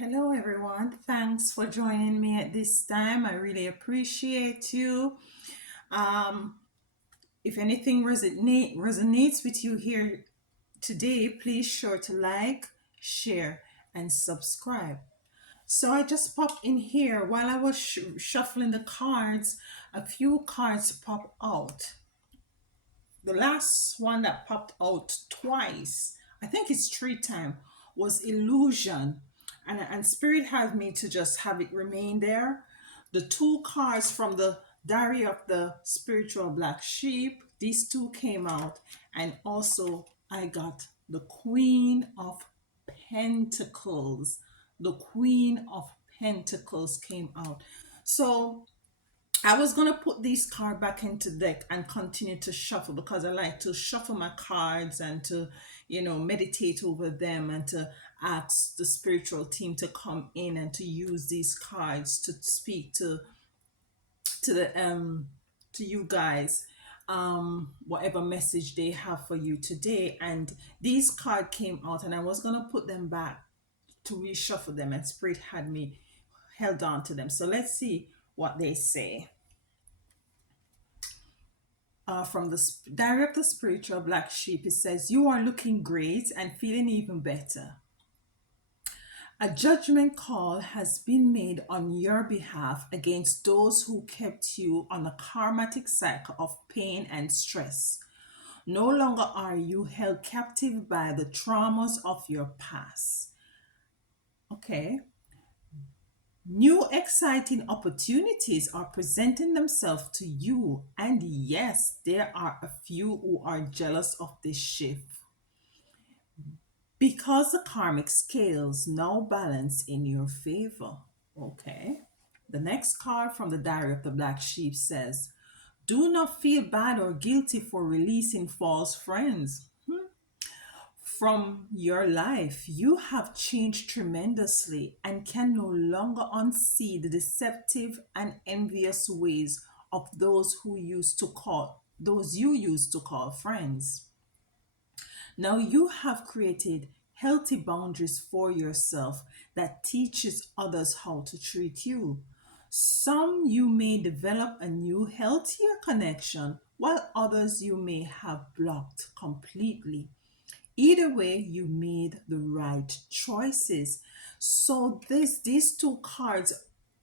Hello, everyone. Thanks for joining me at this time. I really appreciate you. Um, if anything resonates with you here today, please sure to like, share, and subscribe. So I just popped in here while I was shuffling the cards. A few cards popped out. The last one that popped out twice, I think it's three times, was illusion. And spirit had me to just have it remain there. The two cards from the diary of the spiritual black sheep, these two came out. And also I got the Queen of Pentacles. The Queen of Pentacles came out. So I was gonna put these cards back into deck and continue to shuffle because I like to shuffle my cards and to, meditate over them and to ask the spiritual team to come in and to use these cards to speak to the to you guys, whatever message they have for you today. And these cards came out and I was gonna put them back to reshuffle them, and spirit had me held on to them. So let's see what they say. From the Diary of the Spiritual Black Sheep, it says, "You are looking great and feeling even better. A judgment call has been made on your behalf against those who kept you on a karmatic cycle of pain and stress. No longer are you held captive by the traumas of your past." Okay. New exciting opportunities are presenting themselves to you, and yes, there are a few who are jealous of this shift because the karmic scales now balance in your favor. Okay. The next card from the Diary of the Black Sheep says, "Do not feel bad or guilty for releasing false friends from your life. You have changed tremendously and can no longer unsee the deceptive and envious ways of those you used to call friends. Now you have created healthy boundaries for yourself that teaches others how to treat you. Some you may develop a new healthier connection, while others you may have blocked completely. Either way, you made the right choices. So these two cards,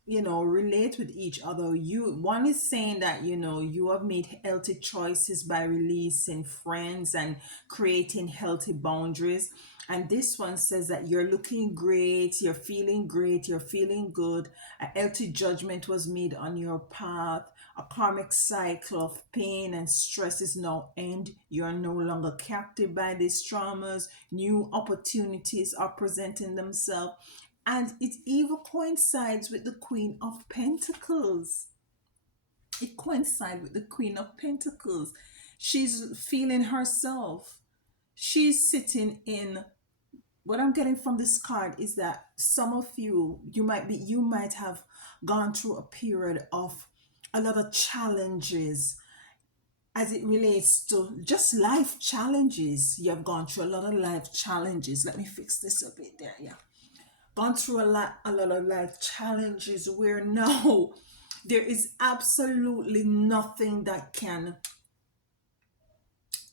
relate with each other. You One is saying that you have made healthy choices by releasing friends and creating healthy boundaries. And this one says that you're looking great, you're feeling good. A healthy judgment was made on your path. A karmic cycle of pain and stress is now end. You are no longer captive by these traumas. New opportunities are presenting themselves. And it even coincides with the Queen of Pentacles. It coincides with the Queen of Pentacles. She's feeling herself. She's sitting in, what I'm getting from this card is that some of you might have gone through a period of a lot of challenges as it relates to just life challenges. You have gone through a lot of life challenges. Let me fix this a bit there. Yeah. Gone through a lot of life challenges where now there is absolutely nothing that can,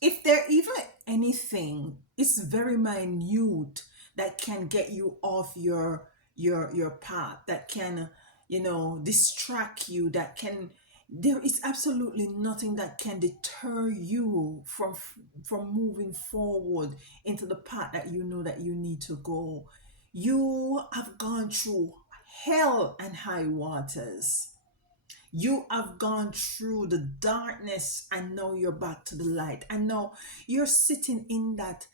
if there even anything, it's very minute that can get you off your path, that can distract you, that can, there is absolutely nothing that can deter you from moving forward into the path that you know that you need to go. You have gone through hell and high waters. You have gone through the darkness and now you're back to the light. And now you're sitting in that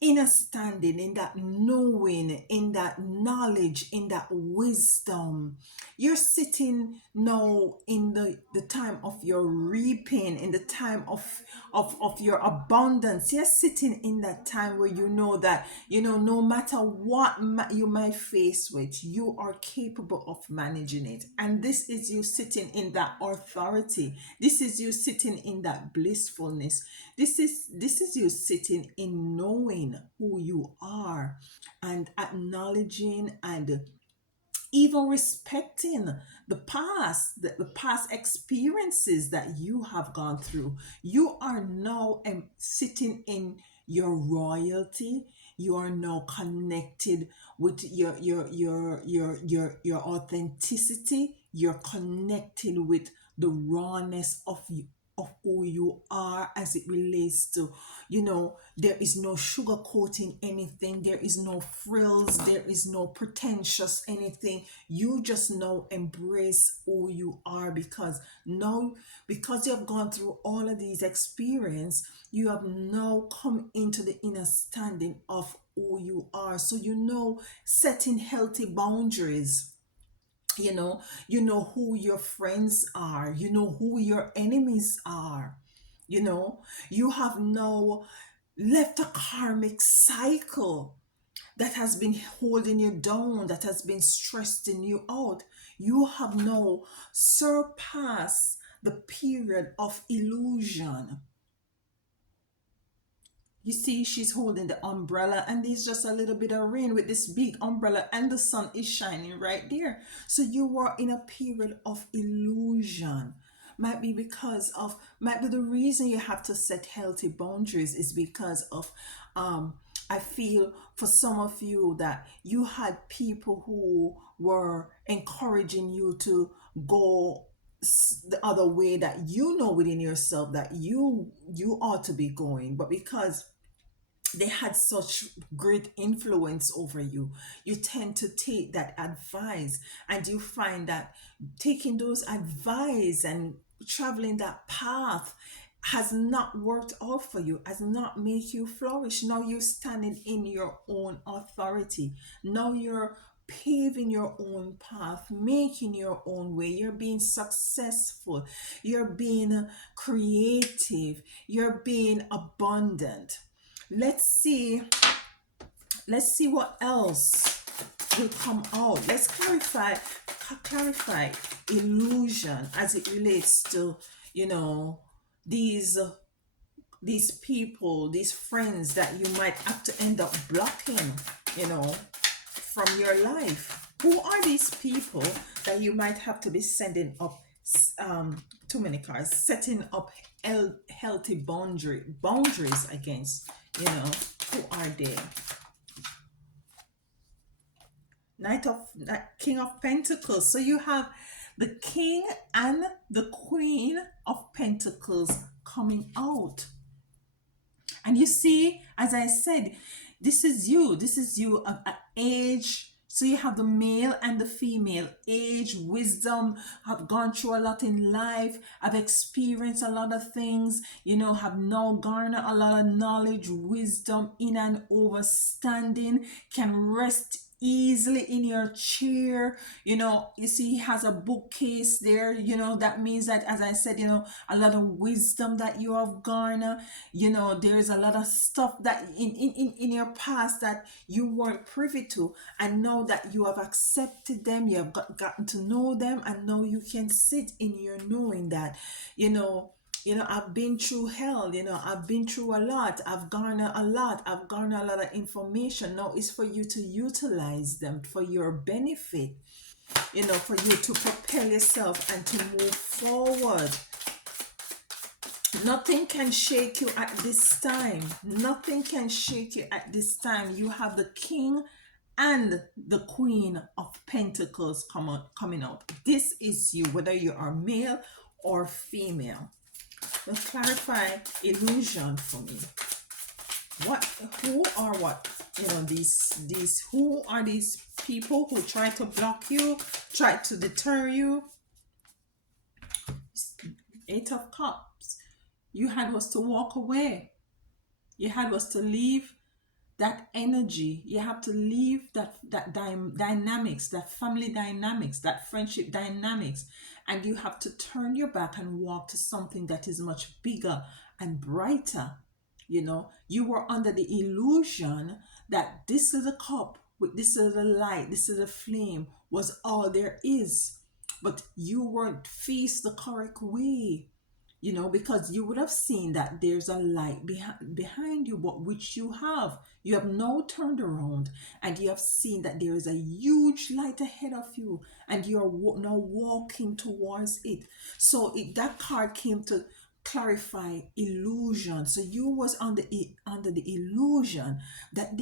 inner standing, in that knowing, in that knowledge, in that wisdom. You're sitting now in the time of your reaping, in the time of your abundance. You're sitting in that time where you know that, no matter what you might face with, you are capable of managing it. And this is you sitting in that authority. This is you sitting in that blissfulness. This is you sitting in knowing knowing who you are and acknowledging and even respecting the past experiences that you have gone through. You are now sitting in your royalty. You are now connected with your authenticity. You're connected with the rawness of who you are as it relates to, there is no sugarcoating anything, there is no frills, there is no pretentious anything. You just now embrace who you are, because now, because you have gone through all of these experience, you have now come into the understanding of who you are. So setting healthy boundaries. You know who your friends are, you know who your enemies are. You have now left a karmic cycle that has been holding you down, that has been stressing you out. You have now surpassed the period of illusion. You see, she's holding the umbrella, and there's just a little bit of rain with this big umbrella, and the sun is shining right there. So you are in a period of illusion. Might be the reason you have to set healthy boundaries is because of, I feel for some of you that you had people who were encouraging you to go the other way, that within yourself that you ought to be going, but because they had such great influence over you, you tend to take that advice, and you find that taking those advice and traveling that path has not worked out for you, has not made you flourish. Now you're standing in your own authority. Now you're paving your own path, making your own way. You're being successful. You're being creative. You're being abundant. Let's see what else will come out. Let's clarify illusion as it relates to, you know these these people, these friends that you might have to end up blocking, from your life. Who are these people that you might have to be sending up, too many cars, setting up healthy boundaries against? Who are they? King of Pentacles. So you have the King and the Queen of Pentacles coming out. And you see, as I said, this is you. This is you at age. So you have the male and the female. Age, wisdom, have gone through a lot in life, have experienced a lot of things, have now garnered a lot of knowledge, wisdom, in and overstanding, can rest easily in your chair. You see, he has a bookcase there. That means that, as I said, a lot of wisdom that you have garnered. There is a lot of stuff that in your past that you weren't privy to, and now that you have accepted them, you have gotten to know them, and now you can sit in your knowing that, I've been through hell, I've been through a lot, I've garnered a lot, of information. Now it's for you to utilize them for your benefit, for you to propel yourself and to move forward. Nothing can shake you at this time. Nothing can shake you at this time. You have the King and the Queen of Pentacles coming out. This is you, whether you are male or female. Let's clarify illusion for me. Who are what? Who are these people who try to block you, try to deter you? Eight of Cups. You had was to walk away. You had was to leave that energy. You have to leave that dynamics, that family dynamics, that friendship dynamics, and you have to turn your back and walk to something that is much bigger and brighter. You were under the illusion that this little cup with this little light, this little flame was all there is, but you weren't faced the correct way. because you would have seen that there's a light behind you, but which you have now turned around, and you have seen that there is a huge light ahead of you, and you're now walking towards it. So that card came to clarify illusion. So you was under the illusion that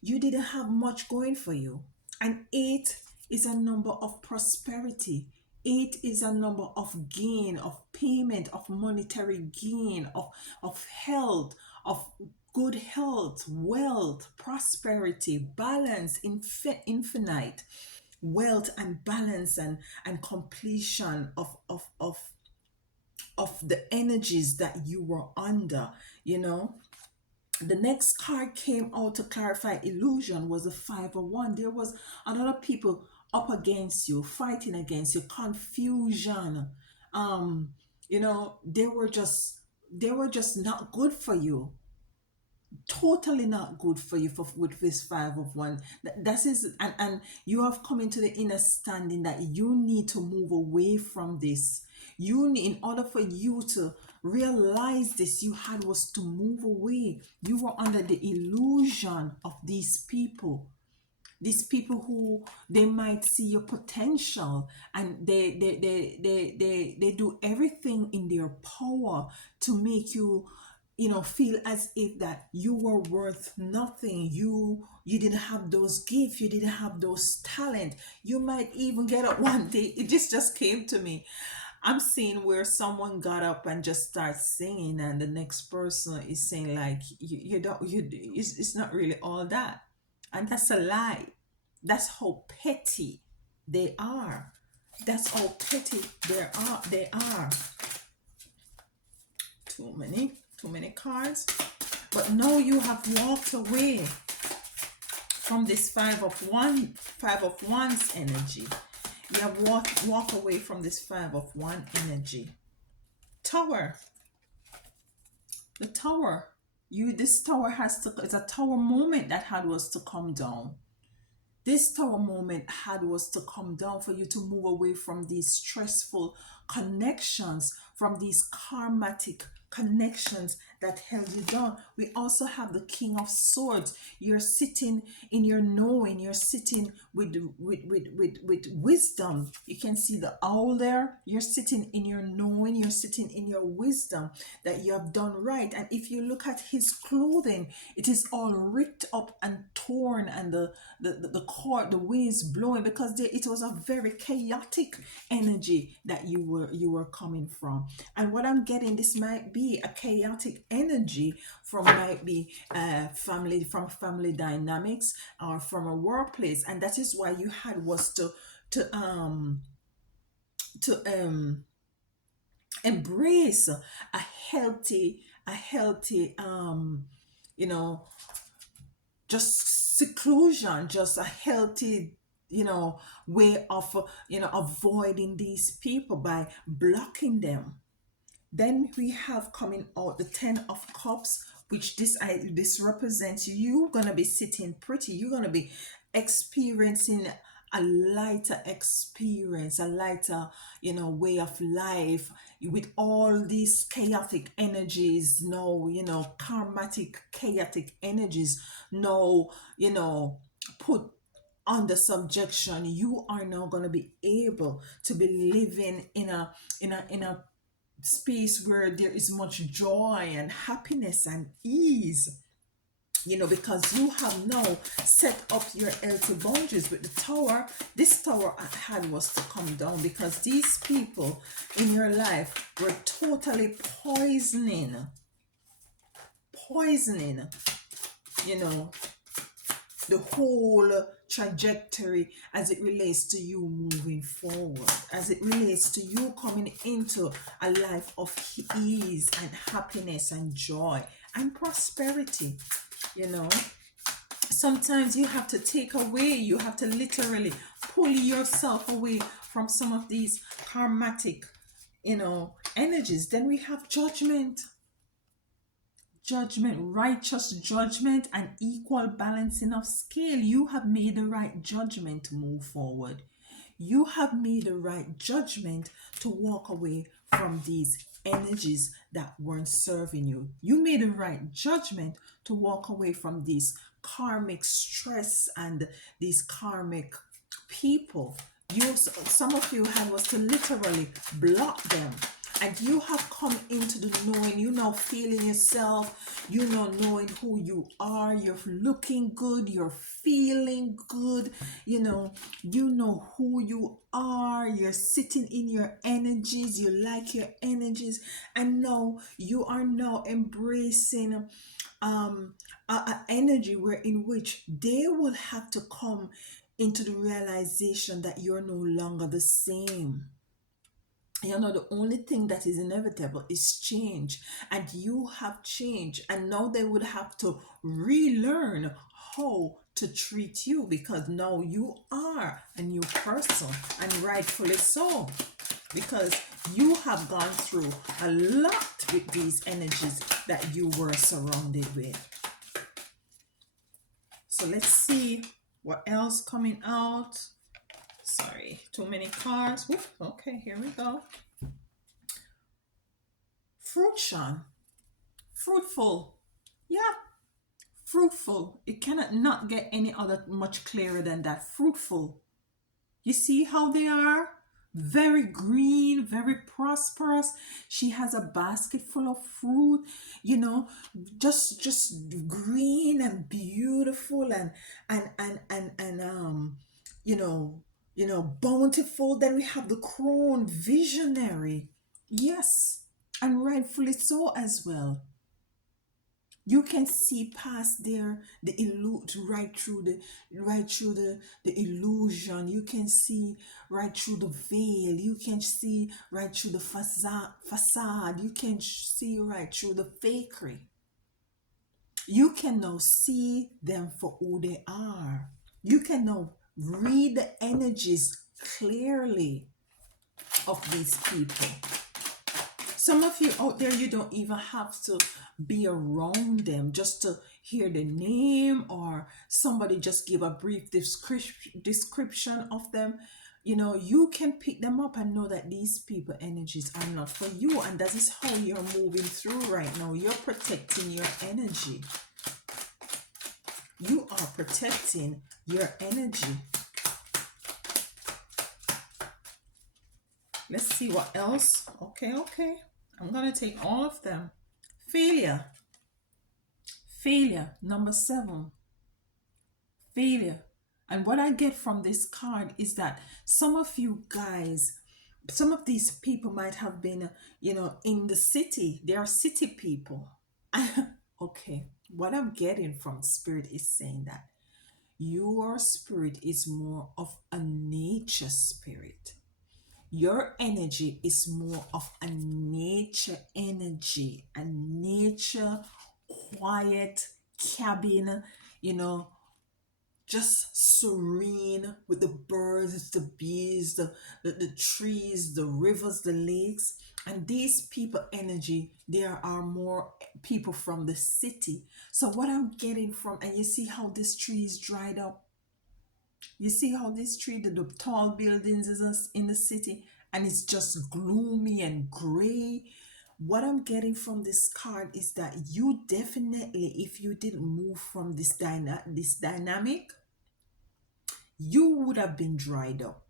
you didn't have much going for you. And 8 is a number of prosperity. 8 is a number of gain, of payment, of monetary gain, of health, of good health, wealth, prosperity, balance, infinite wealth, and balance, and completion of the energies that you were under, you know. The next card came out to clarify illusion was the 501. There was a lot of people up against you, fighting against you, confusion. Um, they were just not good for you, totally not good for you with this 5 of 1. That is, and you have come into the understanding that you need to move away from this. In order for you to realize this, you had was to move away. You were under the illusion of these people who they might see your potential, and they do everything in their power to make you, feel as if that you were worth nothing. You didn't have those gifts, you didn't have those talent. You might even get up one day, it just came to me. I'm seeing where someone got up and just starts singing, and the next person is saying like, you don't you it's not really all that. And that's a lie. That's how petty they are. That's how petty they are. Too many cards. But now you have walked away from this 5 of 1's energy. You have walk away from this 5 of 1 energy. Tower. The tower. This tower it's a tower moment that had was to come down. This tower moment had was to come down for you to move away from these stressful connections, from these karmatic connections that held you down. We also have the King of Swords. You're sitting in your knowing, you're sitting with wisdom. You can see the owl there. You're sitting in your knowing, you're sitting in your wisdom that you have done right. And if you look at his clothing, it is all ripped up and torn, and the cord, the wind is blowing, because it was a very chaotic energy that you were coming from. And what I'm getting, this might be a chaotic energy might be family dynamics, or from a workplace, and that is why you had was to embrace a healthy you know just seclusion, just a healthy way of avoiding these people by blocking them. Then we have coming out the 10 of Cups, which this represents you gonna be sitting pretty. You're gonna be experiencing a lighter experience, a lighter, way of life, with all these chaotic energies. No, karmatic chaotic energies. No, put under subjection. You are now going to be able to be living in a space where there is much joy and happiness and ease, because you have now set up your healthy boundaries with the tower. This tower had was to come down, because these people in your life were totally poisoning you know the whole trajectory as it relates to you moving forward, as it relates to you coming into a life of ease and happiness and joy and prosperity. you know Sometimes you have to you have to literally pull yourself away from some of these karmatic energies. Then we have judgment, righteous judgment, and equal balancing of scale. You have made the right judgment to move forward. You have made the right judgment to walk away from these energies that weren't serving you. You made the right judgment to walk away from these karmic stress and these karmic people. Some of you had was to literally block them, and you have come into the knowing, you know, feeling yourself, you know, knowing who you are, you're looking good, you're feeling good, you know who you are, you're sitting in your energies, you like your energies, and now you are now embracing a energy where in which they will have to come into the realization that you're no longer the same. The only thing that is inevitable is change, and you have changed, and now they would have to relearn how to treat you, because now you are a new person, and rightfully so, because you have gone through a lot with these energies that you were surrounded with. So let's see what else coming out. Sorry, too many cards. Whoop, okay, here we go. Fruition. Fruitful. Yeah, fruitful. It cannot not get any other much clearer than that. Fruitful. You see how they are? Very green, very prosperous. She has a basket full of fruit, you know, just green and beautiful, and you know, bountiful. Then we have the crown, visionary. Yes, and rightfully so as well. You can see past there the illusion. You can see right through the veil. You can see right through the facade. You can see right through the fakery. You can now see them for who they are. You can now read the energies clearly of these people. Some of you out there, you don't even have to be around them just to hear the name, or somebody just give a brief description of them. You can pick them up and know that these people energies are not for you, and that is how you're moving through right now. You're protecting your energy. You are protecting your energy. Let's see what else. Okay. I'm going to take all of them. Failure. Failure. Number 7. Failure. And what I get from this card is that some of you guys, some of these people might have been, in the city. They are city people. Okay. What I'm getting from Spirit is saying that your spirit is more of a nature spirit. Your energy is more of a nature energy, a nature quiet cabin, just serene with the birds, the bees, the trees, the rivers, the lakes. And these people energy, there are more people from the city. So what I'm getting from, and you see how this tree is dried up. You see how this tree, the tall buildings is in the city, and it's just gloomy and gray. What I'm getting from this card is that you definitely, if you didn't move from this dynamic, you would have been dried up.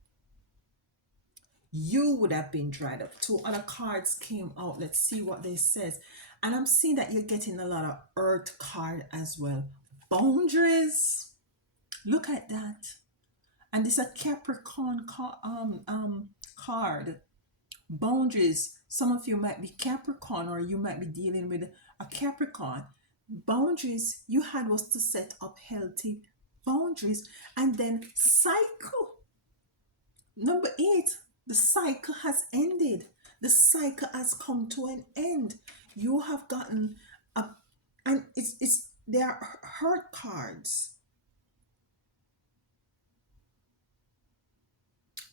You would have been dried up. 2 other cards came out. Let's see what they says. And I'm seeing that you're getting a lot of earth card as well. Boundaries. Look at that. And this is a Capricorn card. Boundaries. Some of you might be Capricorn, or you might be dealing with a Capricorn. Boundaries you had was to set up healthy boundaries, and then cycle. Number 8, the cycle has ended. The cycle has come to an end. You have gotten a, and it's they are hurt cards.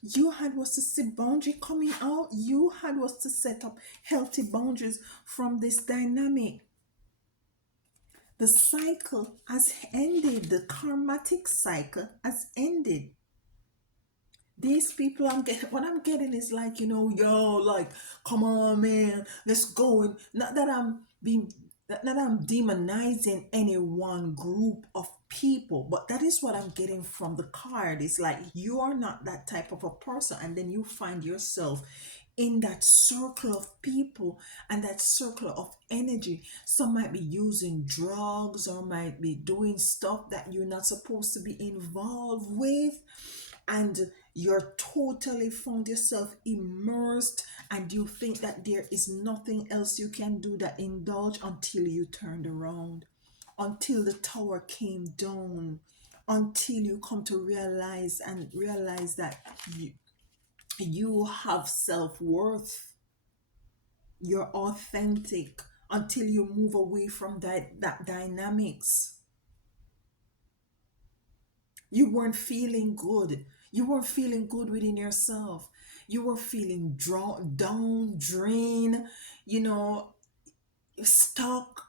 You had was to see boundary coming out. You had was to set up healthy boundaries from this dynamic. The cycle has ended. The karmatic cycle has ended. These people I'm getting, what I'm getting is like, yo, like, come on, man, let's go. And not that I'm being, not that I'm demonizing any one group of people, but that is what I'm getting from the card. It's like you are not that type of a person, and then you find yourself in that circle of people and that circle of energy. Some might be using drugs or might be doing stuff that you're not supposed to be involved with, and you're totally found yourself immersed, and you think that there is nothing else you can do that indulge until you turned around, until the tower came down, until you come to realize that you have self-worth, you're authentic, until you move away from that dynamics. You weren't feeling good. You weren't feeling good within yourself. You were feeling drawn down, drained, you know, stuck.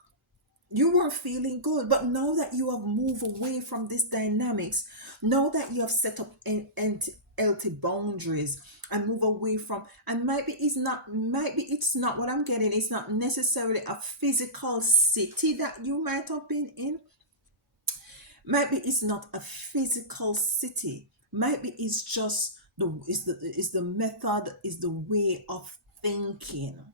You weren't feeling good. But now that you have moved away from these dynamics, now that you have set up healthy boundaries and move away from, and maybe it's not what I'm getting, it's not necessarily a physical city that you might have been in. Maybe it's not a physical city. Maybe it's just the method, is the way of thinking.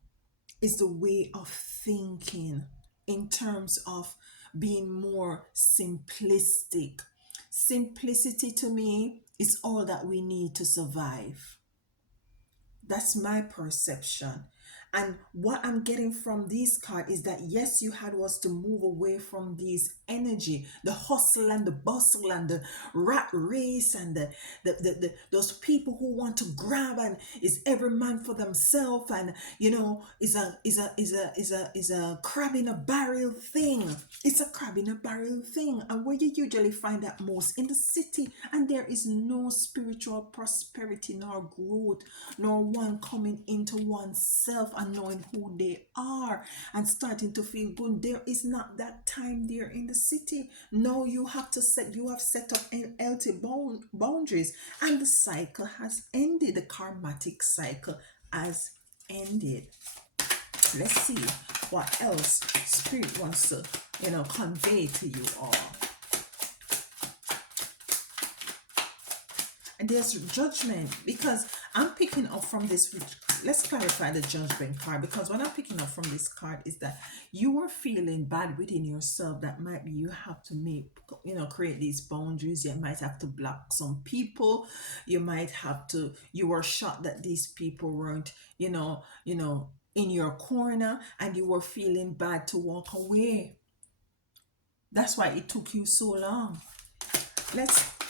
Is the way of thinking in terms of being more simplistic. Simplicity to me is all that we need to survive. That's my perception. And what I'm getting from this card is that yes, you had was to move away from these energy, the hustle and the bustle and the rat race and those people who want to grab, and is every man for themselves, and is a crab in a barrel thing. It's a crab in a barrel thing. And where you usually find that most in the city, and there is no spiritual prosperity nor growth, nor one coming into oneself and knowing who they are and starting to feel good. There is not that time there in the city. No, you have set up an healthy boundaries, and the cycle has ended. The karmatic cycle has ended. Let's see what else spirit wants to convey to you all. And there's judgment, because I'm picking up from this. Let's clarify the judgment card, because what I'm picking up from this card is that you are feeling bad within yourself, that might be you have to create these boundaries. You might have to block some people. You might have to, you were shocked that these people weren't in your corner, and you were feeling bad to walk away. That's why it took you so long.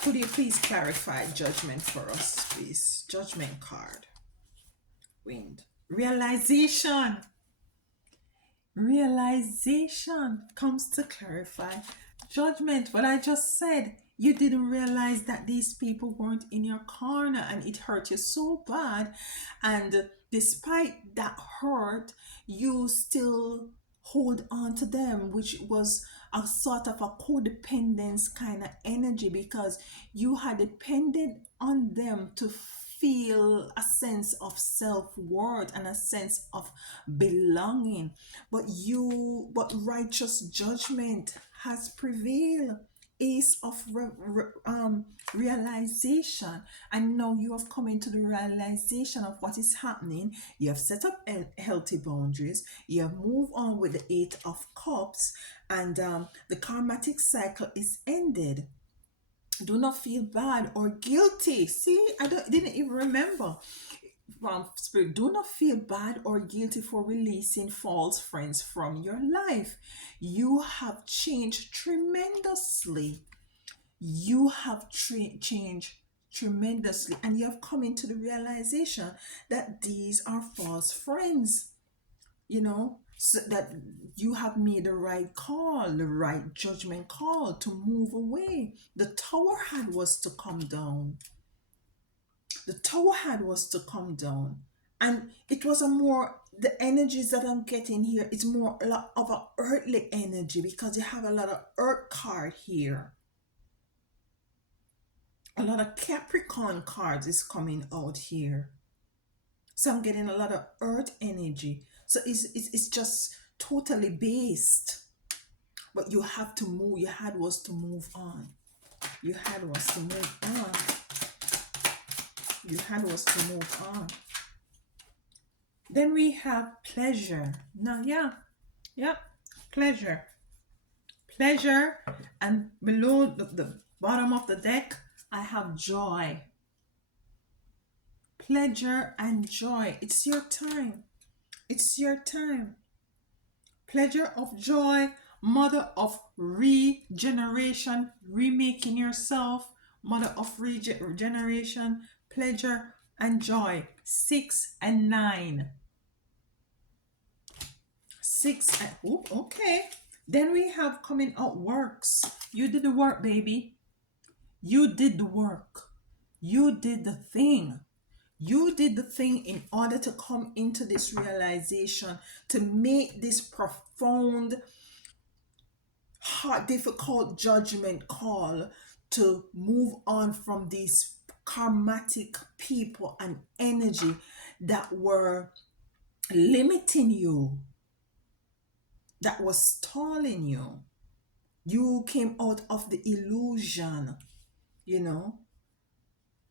Could you please clarify judgment for us, please? Judgment card. Wind. Realization. Realization comes to clarify judgment. What I just said. You didn't realize that these people weren't in your corner, and it hurt you so bad. And despite that hurt, you still hold on to them, which was a sort of a codependence kind of energy, because you had depended on them to feel a sense of self-worth and a sense of belonging. But righteous judgment has prevailed. Ace of realization, and now you have come into the realization of what is happening. You have set up healthy boundaries. You have moved on with the Eight of Cups, and the karmatic cycle is ended. Do not feel bad or guilty. See, didn't even remember. Spirit, do not feel bad or guilty for releasing false friends from your life. You have changed tremendously. You have changed tremendously, and you have come into the realization that these are false friends. So that you have made the right call, the right judgment call to move away. The tower had was to come down. The tower had was to come down. And it was a more, the energies that I'm getting here, it's more a lot of a earthly energy, because you have a lot of earth card here. A lot of Capricorn cards is coming out here. So I'm getting a lot of earth energy. So it's just totally based. But you have to move. You had was to move on. You had was to move on. You had was to move on. Then we have pleasure. Now, yeah, yeah, pleasure. Pleasure. And below the bottom of the deck, I have joy. Pleasure and joy. It's your time. It's your time. Pleasure of joy, mother of regeneration, remaking yourself, mother of regeneration, pleasure and joy. 6 and 9. Okay. Then we have coming out works. You did the work, baby. You did the work. You did the thing. You did the thing in order to come into this realization, to make this profound, hard, difficult judgment call to move on from these karmatic people and energy that were limiting you, that was stalling you. You came out of the illusion, you know.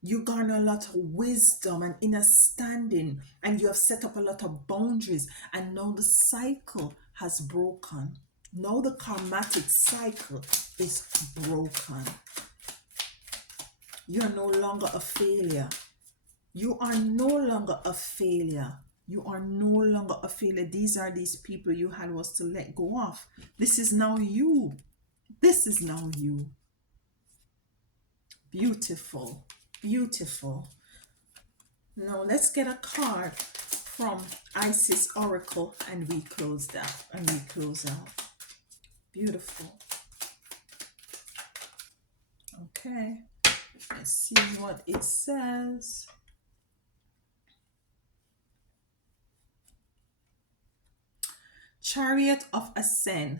You garner a lot of wisdom and inner standing, and you have set up a lot of boundaries, and now the cycle has broken. Now the karmatic cycle is broken. You are no longer a failure. You are no longer a failure. You are no longer a failure. These people you had was to let go of. This is now you. This is now you. Beautiful. Beautiful. Now let's get a card from Isis Oracle and we close out. Beautiful. Okay. Let's see what it says. Chariot of Ascent,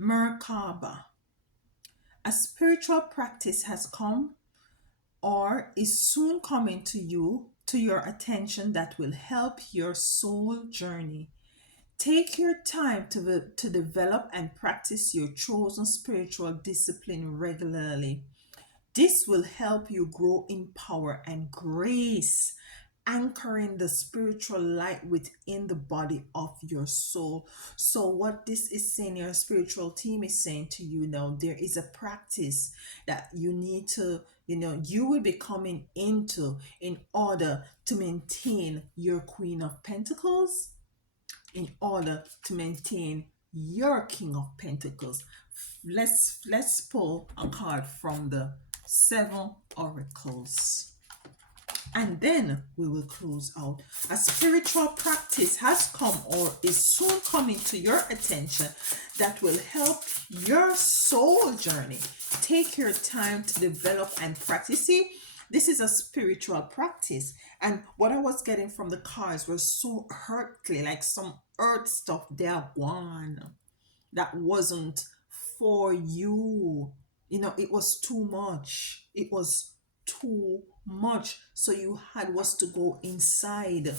Merkaba. A spiritual practice has come or is soon coming to your attention that will help your soul journey. Take your time to develop and practice your chosen spiritual discipline regularly. This will help you grow in power and grace, anchoring the spiritual light within the body of your soul. So, what this is saying, your spiritual team is saying to you now, there is a practice that you need to, you will be coming into in order to maintain your Queen of Pentacles, in order to maintain your King of Pentacles. Let's pull a card from the 7 oracles, and then we will close out. A spiritual practice has come or is soon coming to your attention that will help your soul journey. Take your time to develop and practice. See, this is a spiritual practice, and what I was getting from the cards was so earthly, like some earth stuff there gone that wasn't for you. It was too much. It was too much. So you had was to go inside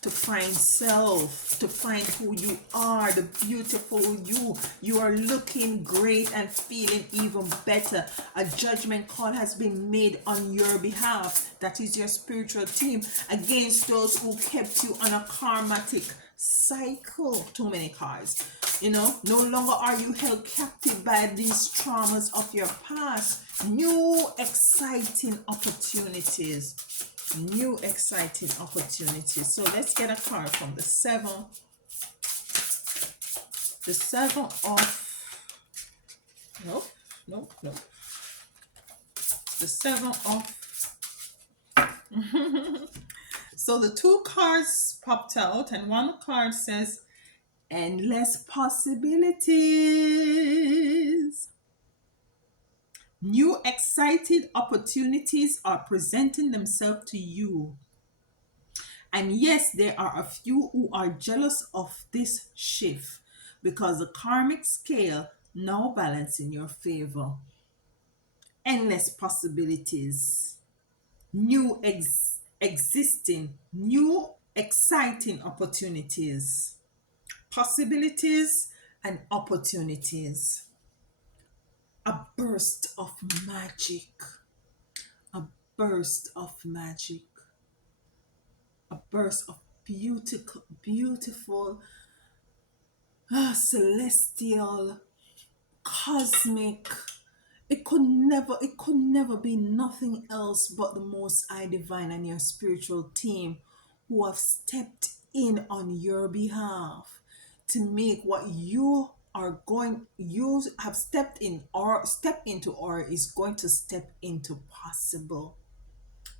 to find self, to find who you are, the beautiful you. You are looking great and feeling even better. A judgment call has been made on your behalf. That is your spiritual team against those who kept you on a karmatic cycle. Too many cards. No longer are you held captive by these traumas of your past. New exciting opportunities. New exciting opportunities. So let's get a card from the 7 of nope. The 7 of so the 2 cards popped out, and one card says endless possibilities. New exciting opportunities are presenting themselves to you. And yes, there are a few who are jealous of this shift because the karmic scale now balance in your favor. endless possibilities, existing, new exciting opportunities, possibilities and opportunities, a burst of magic, a burst of magic, a burst of beautiful, celestial, cosmic. It could never be nothing else but the Most High Divine and your spiritual team who have stepped in on your behalf to make what you have stepped in or step into or is going to step into possible.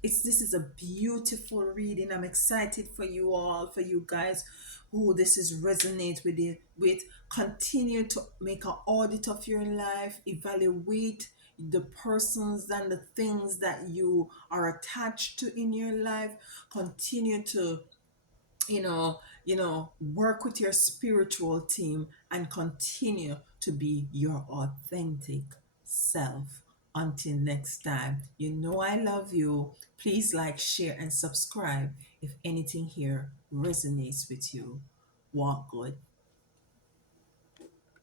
This is a beautiful reading. I'm excited for you all, for you guys who this is resonate with it with. Continue to make an audit of your life, evaluate the persons and the things that you are attached to in your life. Continue to work with your spiritual team and continue to be your authentic self. Until next time, you know I love you. Please like, share, and subscribe if anything here resonates with you. Walk good.